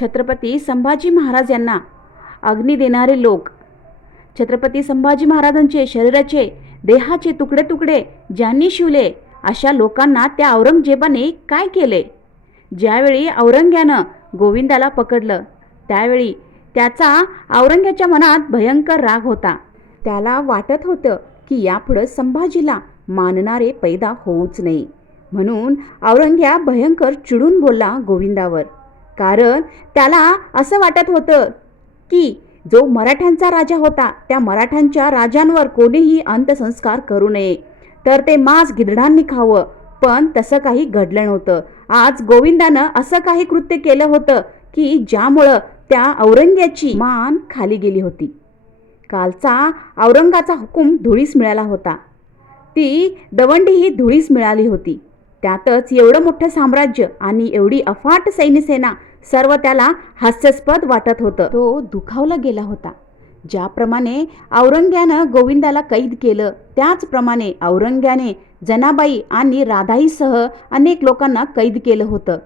छत्रपती संभाजी महाराज यांना अग्नी देणारे लोक. छत्रपती संभाजी महाराजांचे शरीराचे देहाचे तुकडे तुकडे ज्यांनी शिवले अशा लोकांना त्या औरंगजेबाने काय केले? ज्यावेळी औरंग्यानं गोविंदाला पकडलं त्यावेळी त्याचा औरंग्याच्या मनात भयंकर राग होता. त्याला वाटत होतं की यापुढं संभाजीला मानणारे पैदा होऊच नये. म्हणून औरंग्या भयंकर चिडून बोलला गोविंदावर. कारण त्याला असं वाटत होतं की जो मराठ्यांचा राजा होता त्या मराठ्यांच्या राजांवर कोणीही अंत्यसंस्कार करू नये. तर ते मांस गिधडांनी खावं पण तसं काही घडलं नव्हतं. आज गोविंदानं असं काही कृत्य केलं होतं की ज्यामुळं त्या औरंग्याची मान खाली गेली होती. कालचा औरंगाचा हुकूम धुळीस मिळाला होता. ती दवंडी ही धुळीस मिळाली होती. त्यातच एवढं मोठं साम्राज्य आणि एवढी अफाट सैन्यसेना सर्व त्याला हास्यास्पद वाटत होतं. तो दुखावला गेला होता. ज्याप्रमाणे औरंग्यानं गोविंदाला कैद केलं त्याचप्रमाणे औरंग्याने जनाबाई आणि राधाईसह अनेक लोकांना कैद केलं होतं.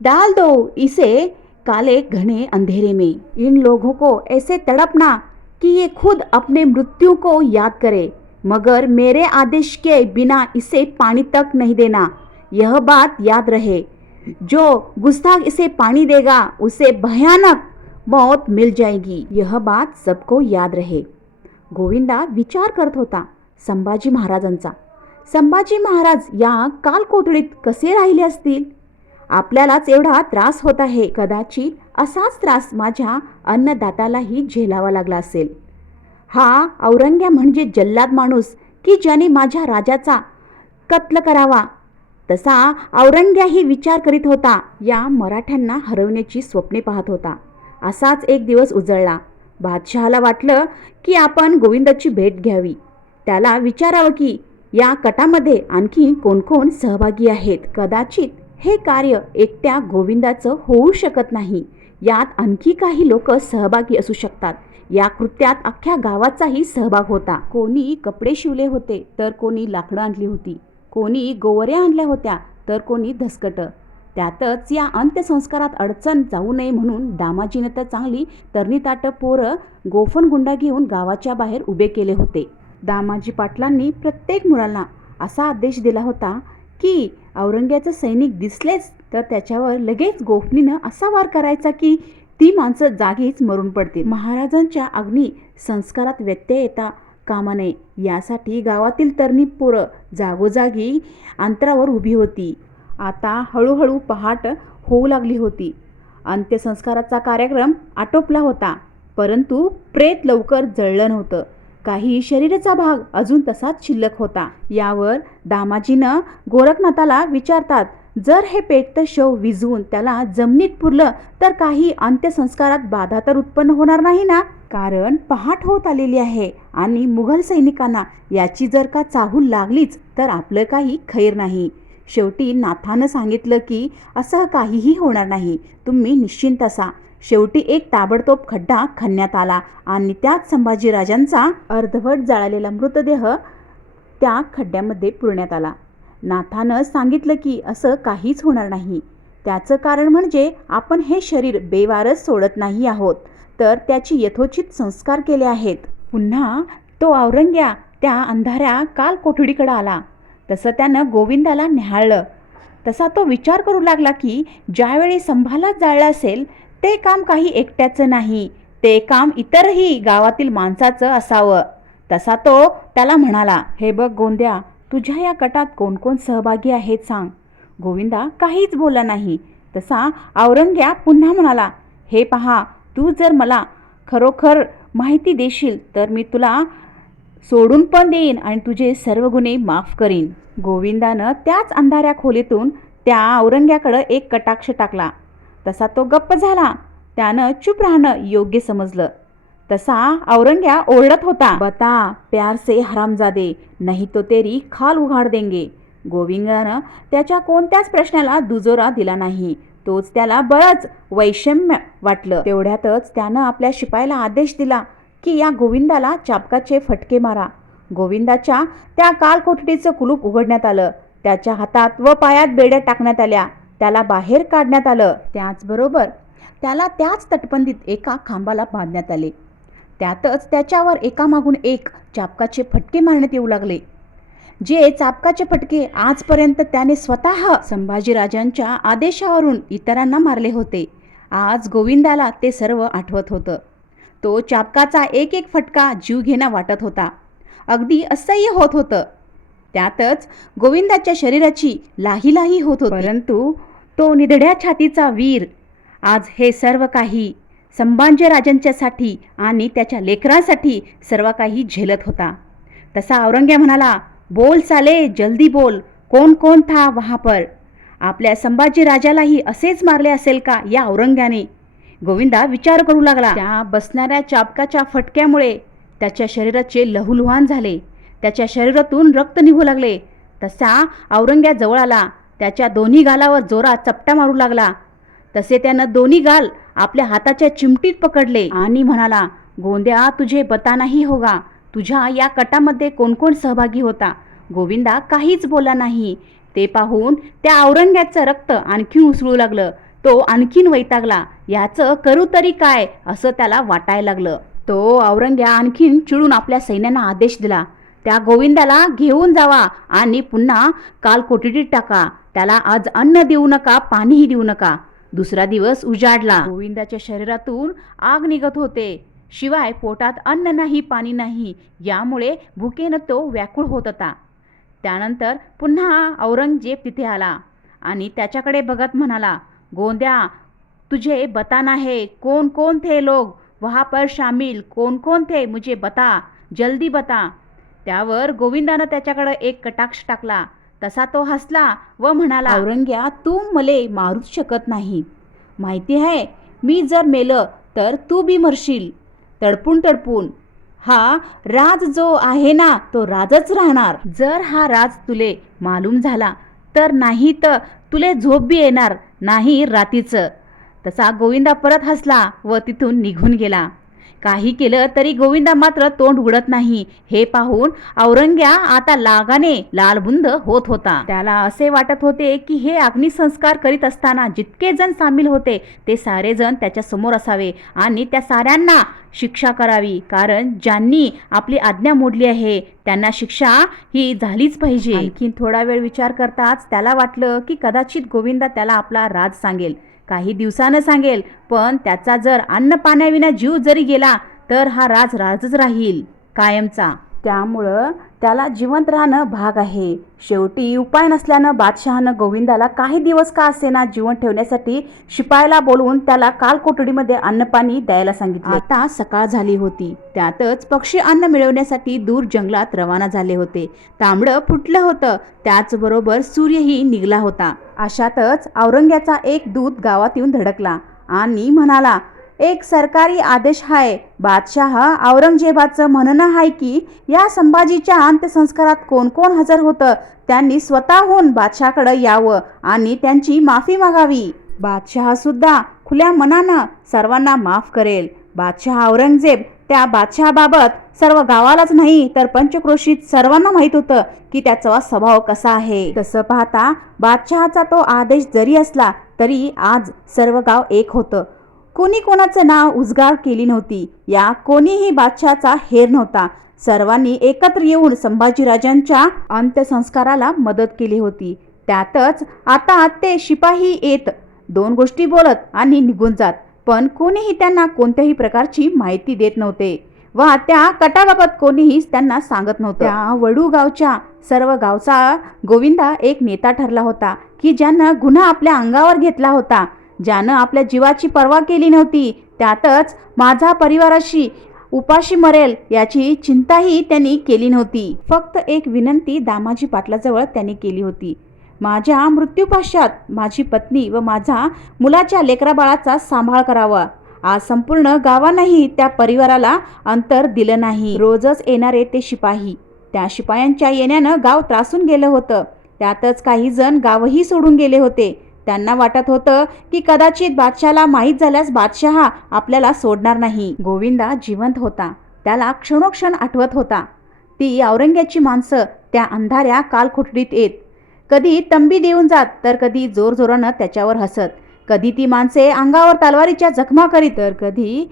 डाल दो इसे काले घने अंधेरे में. इन लोगों को ऐसे तड़पना कि ये खुद अपने मृत्यु को याद करे मगर मेरे आदेश के बिना इसे पानी तक नहीं देना। यह बात याद रहे। जो गुस्ताख इसे पानी देगा उसे भयानक मौत मिल जाएगी। यह बात सबको याद रहे। गोविंदा विचार करत होता संभाजी महाराजांचा। संभाजी महाराज या कालकोठडीत कसे राहिले असतील? आपल्यालाच एवढा त्रास होत आहे. कदाचित असाच त्रास माझ्या अन्नदातालाही झेलावा लागला असेल. हा औरंग्या म्हणजे जल्लाद माणूस की ज्याने माझ्या राजाचा कत्ल करावा? तसा औरंग्याही विचार करीत होता या मराठ्यांना हरवण्याची स्वप्ने पाहत होता. असाच एक दिवस उजळला. बादशहाला वाटलं की आपण गोविंदाची भेट घ्यावी. त्याला विचारावं की या कटामध्ये आणखी कोण कोण सहभागी आहेत? कदाचित हे कार्य एकट्या गोविंदाचं होऊ शकत नाही. यात आणखी काही लोक सहभागी असू शकतात. या कृत्यात अख्ख्या गावाचाही सहभाग होता. कोणी कपडे शिवले होते तर कोणी लाकडं आणली होती. कोणी गोवऱ्या आणल्या होत्या तर कोणी धसकटं. त्यातच या अंत्यसंस्कारात अडचण जाऊ नये म्हणून दामाजीने तर चांगली तरणीताटं पोरं गोफन गुंडा घेऊन गावाच्या बाहेर उभे केले होते. दामाजी पाटलांनी प्रत्येक मुलांना असा आदेश दिला होता की औरंग्याचं सैनिक दिसलेच तर त्याच्यावर लगेच गोफणीनं असा वार करायचा की ती माणसं जागीच मरून पडतील. महाराजांच्या अग्नी संस्कारात व्यत्यय येता कामा नये. यासाठी गावातील तरणी पोरं जागोजागी अंतरावर उभी होती. आता हळूहळू पहाट होऊ लागली होती. अंत्यसंस्काराचा कार्यक्रम आटोपला होता परंतु प्रेत लवकर जळलं नव्हतं. काही शरीराचा भाग अजून तसाच शिल्लक होता. यावर दामाजीनं गोरखनाथाला विचारतात जर हे पेटतं शव विझवून त्याला जमिनीत पुरलं तर काही अंत्यसंस्कारात बाधा तर उत्पन्न होणार नाही ना? कारण पहाट होत आलेली आहे आणि मुघल सैनिकांना याची जर का चाहूल लागलीच तर आपलं काही खैर नाही. शेवटी नाथानं सांगितलं की असं काहीही होणार नाही. तुम्ही निश्चिंत असा. शेवटी एक ताबडतोब खड्डा खणण्यात आला आणि त्यात संभाजीराजांचा अर्धवट जाळलेला मृतदेह त्या खड्ड्यामध्ये पुरण्यात आला. नाथानं सांगितलं की असं काहीच होणार नाही. त्याचं कारण म्हणजे आपण हे शरीर बेवारच सोडत नाही आहोत. तर त्याची यथोचित संस्कार केले आहेत. पुन्हा तो औरंग्या त्या अंधाऱ्या काल कोठडीकडं आला. तसं त्यानं गोविंदाला न्याहाळलं. तसा तो विचार करू लागला की ज्यावेळी संभाला जाळलं असेल ते काम काही एकट्याचं नाही. ते काम इतरही गावातील माणसाचं असावं. तसा तो त्याला म्हणाला हे बघ गोंद्या तुझ्या या कटात कोण कोण सहभागी आहेत सांग. गोविंदा काहीच बोला नाही. तसा औरंग्या पुन्हा म्हणाला हे पहा तू जर मला खरोखर माहिती देशील तर मी तुला सोडून पण देईन आणि तुझे सर्व गुन्हे माफ करीन. गोविंदानं त्याच अंधाऱ्या खोलीतून त्या औरंग्याकडं एक कटाक्ष टाकला. तसा तो गप्प झाला. त्यानं चुप राहणं योग्य समजलं. तसा औरंग्या ओरडत होता बता प्यार से हरामजादे नाही तो तेरी खाल उघाड देंगे. गोविंदानं त्याच्या कोणत्याच प्रश्नाला दुजोरा दिला नाही. तोच त्याला बरंच वैषम्य वाटलं. तेवढ्यातच त्यानं आपल्या शिपायाला आदेश दिला की या गोविंदाला चापकाचे फटके मारा. गोविंदाच्या त्या कालकोठडीचं कुलूप उघडण्यात आलं. त्याच्या हातात व पायात बेड्या टाकण्यात आल्या. त्याला बाहेर काढण्यात आलं. त्याचबरोबर त्याला त्याच तटबंदीत एका खांबाला बांधण्यात आले. त्यातच त्याच्यावर एकामागून एक चापकाचे फटके मारण्यात येऊ लागले. जे चापकाचे फटके आजपर्यंत त्याने स्वतः संभाजीराजांच्या आदेशावरून इतरांना मारले होते. आज गोविंदाला ते सर्व आठवत होतं. तो चापकाचा एक एक फटका जीव घेणा वाटत होता. अगदी असह्य होत होतं. त्यातच गोविंदाच्या शरीराची लाही लाही होत होती. परंतु तो निधड्या छातीचा वीर. आज हे सर्व काही संभाजीराजांच्यासाठी आणि त्याच्या लेकरांसाठी सर्व काही झेलत होता. तसा औरंग्या म्हणाला बोल साले जल्दी बोल. कोण कोण था वहां पर? आपल्या संभाजी राजालाही असेच मारले असेल का या औरंग्याने? गोविंदा विचार करू लागला. त्या बसणाऱ्या चापकाच्या फटक्यामुळे त्याच्या शरीराचे लहुलुहान झाले. त्याच्या शरीरातून रक्त निघू लागले. तसा औरंग्या जवळ आला. त्याच्या दोन्ही गालावर जोरात चपटा मारू लागला. तसे त्यानं दोन्ही गाल आपल्या हाताच्या चिमटीत पकडले आणि म्हणाला गोंद्या तुझे बता नाही होगा. तुझ्या या कटामध्ये कोण कोण सहभागी होता? गोविंदा काहीच बोलला नाही. ते पाहून त्या औरंग्याचं रक्त आणखी उसळू लागलं. तो आणखीन वैतागला. याचं करू तरी काय? असं त्याला वाटायला लागलं. तो औरंग्या आणखीन चिडून आपल्या सैन्यांना आदेश दिला. त्या गोविंदाला घेऊन जावा आणि पुन्हा काल कोठडीत टाका. त्याला आज अन्न देऊ नका पाणीही देऊ नका. दुसरा दिवस उजाडला. गोविंदाच्या शरीरातून आग निघत होते. शिवाय पोटात अन्न नाही पाणी नाही यामुळे भुकेनं तो व्याकुळ होत होता. त्यानंतर पुन्हा औरंगजेब तिथे आला आणि त्याच्याकडे बघत म्हणाला गोंद्या तुझे बताना है कौन कौन थे लोग? वहाँ पर शामिल. कौन कौन थे मुझे बता. जल्दी बता. त्यावर गोविंदानं त्याच्याकडे एक कटाक्ष टाकला. तसा तो हसला व म्हणाला औरंग्या तू मले मारूच शकत नाही. माहिती आहे मी जर मेलं तर तू बी मरशील. तडपून तडपून. हा राज जो आहे ना तो राजच राहणार. जर हा राज तुले मालूम झाला तर नाही तर तुले झोप बी येणार नाही रातीचं. तसा गोविंदा परत हसला व तिथून निघून गेला. काही केलं तरी गोविंदा मात्र तोंड उघडत नाही. हे पाहून औरंग्या आता लागाने लालबुंद होत होता. त्याला असे वाटत होते की हे अग्निसंस्कार करीत असताना जितके जण सामील होते ते सारे जण त्याच्यासमोर असावे आणि त्या साऱ्यांना शिक्षा करावी. कारण ज्यांनी आपली आज्ञा मोडली आहे त्यांना शिक्षा ही झालीच पाहिजे. आणखी थोडा वेळ विचार करताच त्याला वाटलं की कदाचित गोविंदा त्याला आपला राज सांगेल. काही दिवसानं सांगेल पण त्याचा जर अन्न पाण्याविना जीव जरी गेला तर हा राज राजच राहील कायमचा. त्यामुळं त्याला जिवंत राहणं भाग आहे. शेवटी उपाय नसल्यानं बादशहानं गोविंदाला काही दिवस का असेना जीवन ठेवण्यासाठी शिपायाला बोलवून त्याला काल कोठडीमध्ये अन्नपाणी द्यायला सांगितले. आता सकाळ झाली होती. त्यातच पक्षी अन्न मिळवण्यासाठी दूर जंगलात रवाना झाले होते. तांबडं फुटलं होतं. त्याचबरोबर सूर्यही निघला होता. अशातच औरंग्याचा एक दूत गावात येऊन धडकला आणि म्हणाला एक सरकारी आदेश आहे बादशाह औरंगजेबाचं म्हणणं आहे की या संभाजीच्या अंत्यसंस्कारात कोण कोण हजर होतं? त्यांनी स्वतःहून बादशाहकडे यावं आणि त्यांची माफी मागावी. बादशाह सुद्धा खुल्या मनानं सर्वांना माफ करेल. बादशाह औरंगजेब त्या बादशहाबाबत सर्व गावालाच नाही तर पंचक्रोशीत सर्वांना माहीत होतं की त्याचा स्वभाव कसा आहे. तसं पाहता बादशहाचा तो आदेश जरी असला तरी आज सर्व गाव एक होतं. कोणी कोणाचं नाव उजगार केली नव्हती. या कोणीही बादशाचा हेर नव्हता. सर्वांनी एकत्र येऊन संभाजीराजांच्या अंत्यसंस्काराला मदत केली होती. त्यातच आता ते शिपाही येत. दोन गोष्टी बोलत आणि निघून जात. पण कोणीही त्यांना कोणत्याही प्रकारची माहिती देत नव्हते व त्या कटाबाबत कोणीही त्यांना सांगत नव्हत्या वडू गावच्या सर्व गावचा गोविंदा एक नेता ठरला होता की ज्यानं गुन्हा आपल्या अंगावर घेतला होता. ज्यानं आपल्या जीवाची पर्वा केली नव्हती त्यातच माझा परिवाराशी उपाशी मरेल याची चिंताही त्यांनी केली नव्हती. फक्त एक विनंती दामाजी पाटलाजवळ त्यांनी केली होती. माझ्या मृत्यूपाश्चात माझी पत्नी व माझा मुलाच्या लेकराबाळाचा सांभाळ करावा. आज संपूर्ण गावानंही त्या परिवाराला अंतर दिलं नाही. रोजच येणारे ते शिपाही. त्या शिपायांच्या येण्यानं गाव त्रासून गेलं होतं. त्यातच काही जण गावही सोडून गेले होते. त्यांना वाटत होतं की कदाचित बादशाला माहीत झाल्यास बादशहा आपल्याला सोडणार नाही. गोविंदा जिवंत होता. त्याला क्षणोक्षण आठवत होता. ती औरंग्याची माणसं त्या अंधाऱ्या कालखुटडीत येत. कधी तंबी देऊन जात तर कधी जोरजोरानं त्याच्यावर हसत. कधी ती माणसे अंगावर तलवारीच्या जखमा करीत तर कधी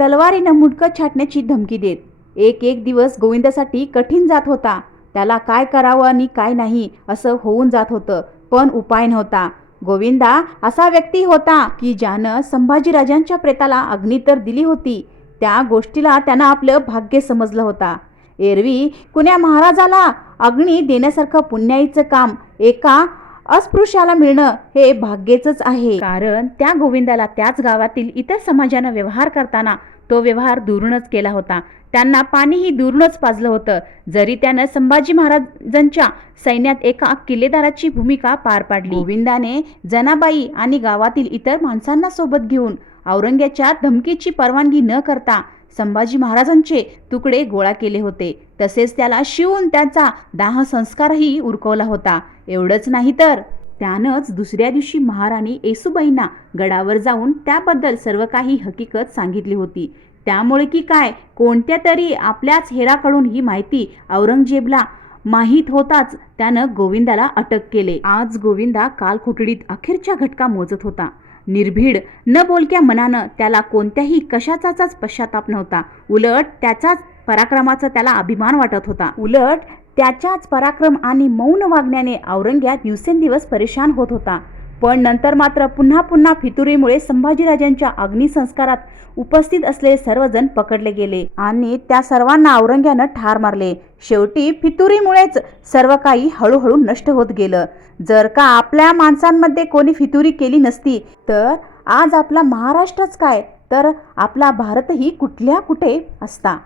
तलवारीनं मुडकं छाटण्याची धमकी देत. एक एक दिवस गोविंदासाठी कठीण जात होता. त्याला काय करावं आणि काय नाही असं होऊन जात होतं पण उपाय नव्हता. गोविंदा असा व्यक्ती होता की ज्यानं संभाजीराजांच्या प्रेताला अग्नी तर दिली होती त्या गोष्टीला त्यानं आपलं भाग्य समजलं होता. एरवी कुण्या महाराजाला अग्नी देण्यासारखं पुण्याईचं काम एका अस्पृश्याला मिळणं हे भाग्येचंच आहे. कारण त्या गोविंदाला त्याच गावातील इतर समाजानं व्यवहार करताना तो व्यवहार दुरूनच केला होता. त्यांना पाणीही दुरूनच पाजलं होतं. जरी त्यानं संभाजी महाराजांच्या सैन्यात एका किल्लेदाराची भूमिका पार पाडली. गोविंदाने जनाबाई आणि गावातील इतर माणसांना सोबत घेऊन औरंग्याच्या धमकीची परवानगी न करता संभाजी महाराजांचे तुकडे गोळा केले होते. तसेच त्याला शिवून त्याचा दाह संस्कारही उरकवला होता. एवढंच नाही तर त्यानंच दुसऱ्या दिवशी महाराणी येसुबाईंना गडावर जाऊन त्याबद्दल सर्व काही हकीकत सांगितली होती. त्यामुळे की काय? कोणत्या तरी आपल्याच हेराकडून ही माहिती औरंगजेबला माहीत होताच त्यानं गोविंदाला अटक केले. आज गोविंदा कालखुटडीत अखेरच्या घटका मोजत होता. निर्भीड न बोलक्या मनानं त्याला कोणत्याही कशाचाच पश्चाताप नव्हता. उलट त्याचाच पराक्रमाचा त्याला अभिमान वाटत होता. उलट त्याच्याच पराक्रम आणि मौन वागण्याने औरंग्या दिवसेंदिवस परेशान होत होता. पण नंतर मात्र पुन्हा पुन्हा फितुरीमुळे संभाजीराजांच्या अग्निसंस्कारात उपस्थित असलेले सर्वजण पकडले गेले आणि त्या सर्वांना औरंग्यानं ठार मारले. शेवटी फितुरीमुळेच सर्व काही हळूहळू नष्ट होत गेलं. जर का आपल्या माणसांमध्ये कोणी फितुरी केली नसती तर आज आपला महाराष्ट्रच काय? तर आपला भारतही कुठल्या कुठे असता?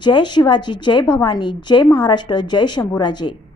जय शिवाजी जय भवानी जय महाराष्ट्र जय शंभूराजे.